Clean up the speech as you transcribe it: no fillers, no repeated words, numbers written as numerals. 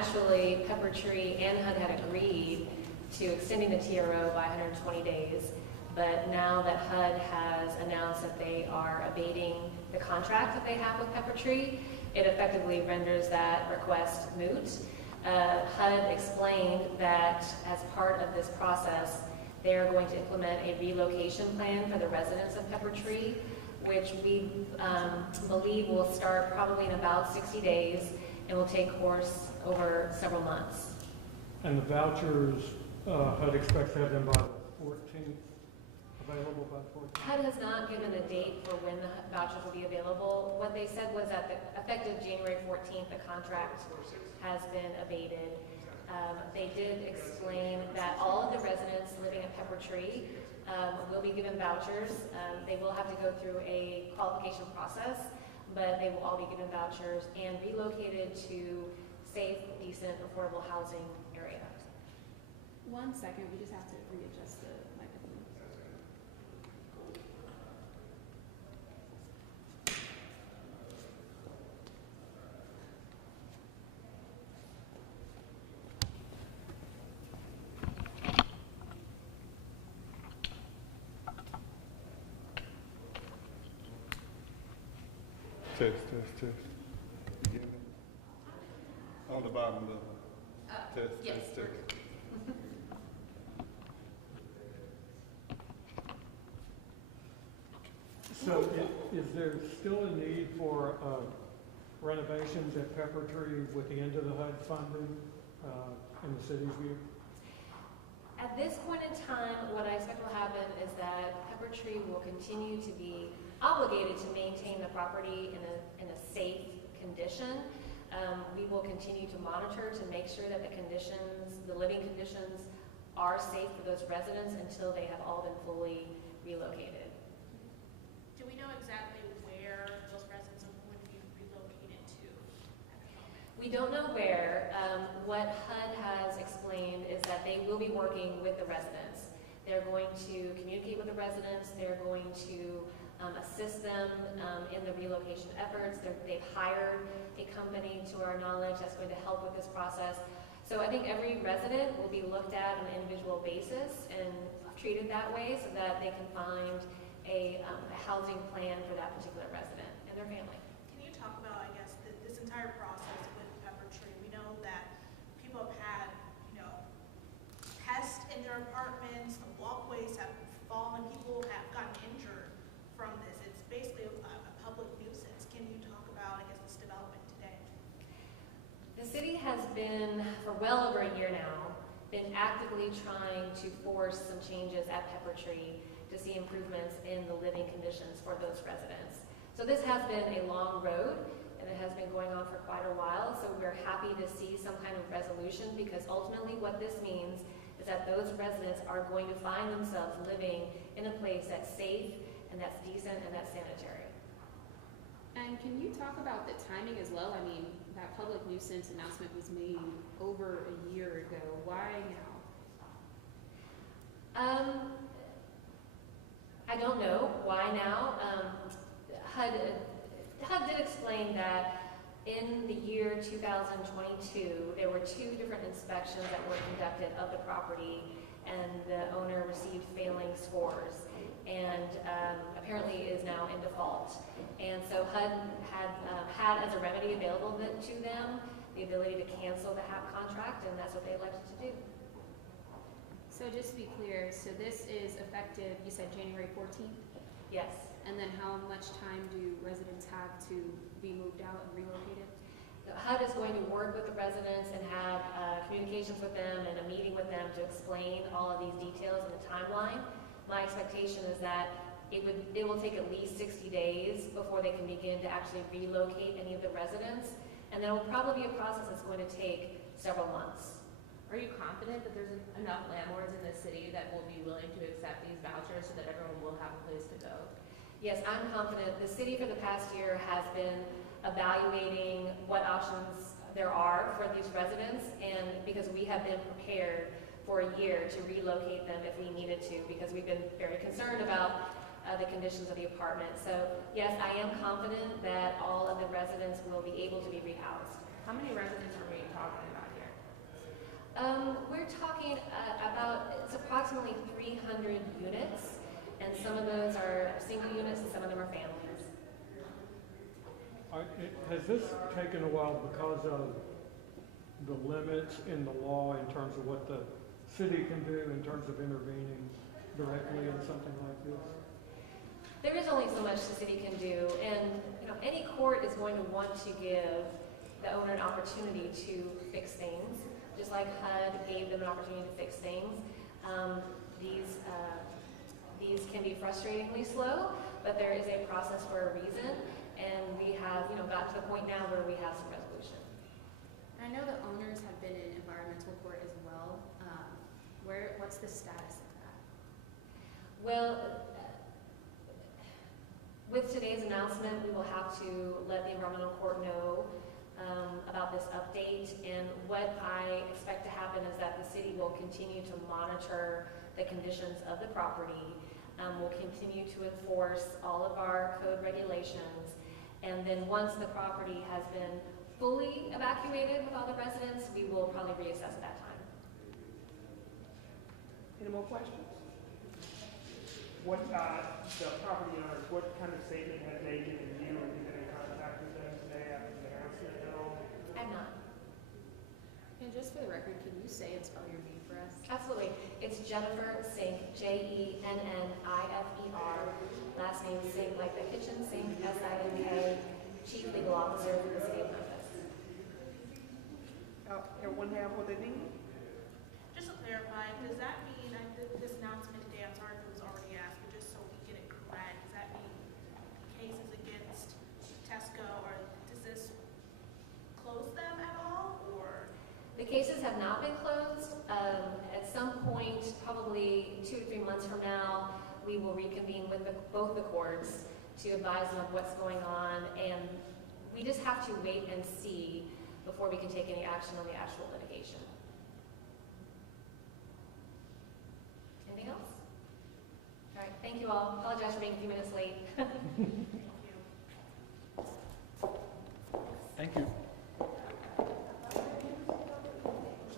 actually, Peppertree and HUD had agreed to extending the TRO by 120 days. But now that HUD has announced that they are abating the contract that they have with Peppertree, it effectively renders that request moot. HUD explained that as part of this process, they are going to implement a relocation plan for the residents of Peppertree, which we believe will start probably in about 60 days and will take course over several months. And the vouchers, HUD expects to have them by the 14th, available by the 14th? HUD has not given a date for when the vouchers will be available. What they said was that effective January 14th, the contract has been abated. They did explain that all of the residents living at Peppertree will be given vouchers. They will have to go through a qualification process, but they will all be given vouchers and relocated to safe, decent, affordable housing area. 1 second, we just have to readjust the microphone. Test. On the bottom level. Yes. Test. So is there still a need for renovations at Peppertree with the end of the HUD funding in the city's view? At this point in time, what I expect will happen is that Peppertree will continue to be obligated to maintain the property in a safe condition. We will continue to monitor to make sure that the living conditions are safe for those residents until they have all been fully relocated. Do we know exactly where those residents are going to be relocated to at the moment? We don't know where. What HUD has explained is that they will be working with the residents. They're going to communicate with the residents. They're going to assist them in the relocation efforts. They've hired a company, to our knowledge, that's going to help with this process. So I think every resident will be looked at on an individual basis and treated that way so that they can find a housing plan for that particular resident and their family. Can you talk about, I guess, this entire process with Peppertree? We know that people have had, pests in their apartments, the walkways have fallen, people have gotten injured from this. It's basically a public nuisance. Can you talk about, I guess, this development today? The city has been, for well over a year now, been actively trying to force some changes at Peppertree to see improvements in the living conditions for those residents. So this has been a long road, and it has been going on for quite a while, so we're happy to see some kind of resolution, because ultimately what this means is that those residents are going to find themselves living in a place that's safe and that's decent and that's sanitary. And can you talk about the timing as well? I mean, that public nuisance announcement was made over a year ago. Why now? I don't know why now. HUD did explain that in the year 2022, there were 2 different inspections that were conducted of the property, and the owner received failing scores, and apparently is now in default. And so HUD had as a remedy available to them the ability to cancel the HAP contract, and that's what they elected to do. So just to be clear, so this is effective, you said January 14th? Yes. And then how much time do residents have to be moved out and relocated? The HUD is going to work with the residents and have communications with them and a meeting with them to explain all of these details and the timeline. My expectation is that it will take at least 60 days before they can begin to actually relocate any of the residents, and there will probably be a process that's going to take several months. Are you confident that there's enough landlords in the city that will be willing to accept these vouchers so that everyone will have a place to go? Yes, I'm confident. The city for the past year has been evaluating what options there are for these residents, and because we have been prepared for a year to relocate them if we needed to, because we've been very concerned about the conditions of the apartment. So yes, I am confident that all of the residents will be able to be rehoused. How many residents are we talking about approximately 300 units, and some of those are single units and some of them are families. Has this taken a while because of the limits in the law in terms of what the city can do in terms of intervening directly in something like this? There is only so much the city can do, and any court is going to want to give the owner an opportunity to fix things, just like HUD gave them an opportunity to fix things. These can be frustratingly slow, but there is a process for a reason, and we have got to the point now where we have some resolution. And I know the owners have been in environmental court as well. What's the status of that? Well, with today's announcement, we will have to let the environmental court know about this update, and what I expect to happen is that the city will continue to monitor the conditions of the property, will continue to enforce all of our code regulations, and then once the property has been fully evacuated with all the residents, we will probably reassess at that time. Any more questions? What, the property owners, what kind of statement have they given you? Have you been in contact with them today after the announcement at all? I'm not. And just for the record, can you say and spell your name for us? Absolutely. It's Jennifer Sink, Jennifer. Last name Sink, like the kitchen sink, S-I-N-K, Chief Legal Officer for the city of Memphis. Everyone have what they need? Just to clarify, does that mean, this announcement today, I'm sorry if it was already asked, but just so we get it correct, does that mean cases against Tesco, or does this close them at all, or? The cases have not been closed. At some point, probably 2 to 3 months from now, we will reconvene with both the courts to advise them of what's going on, and we just have to wait and see before we can take any action on the actual litigation. Anything else? All right, thank you all. Apologize for being a few minutes late.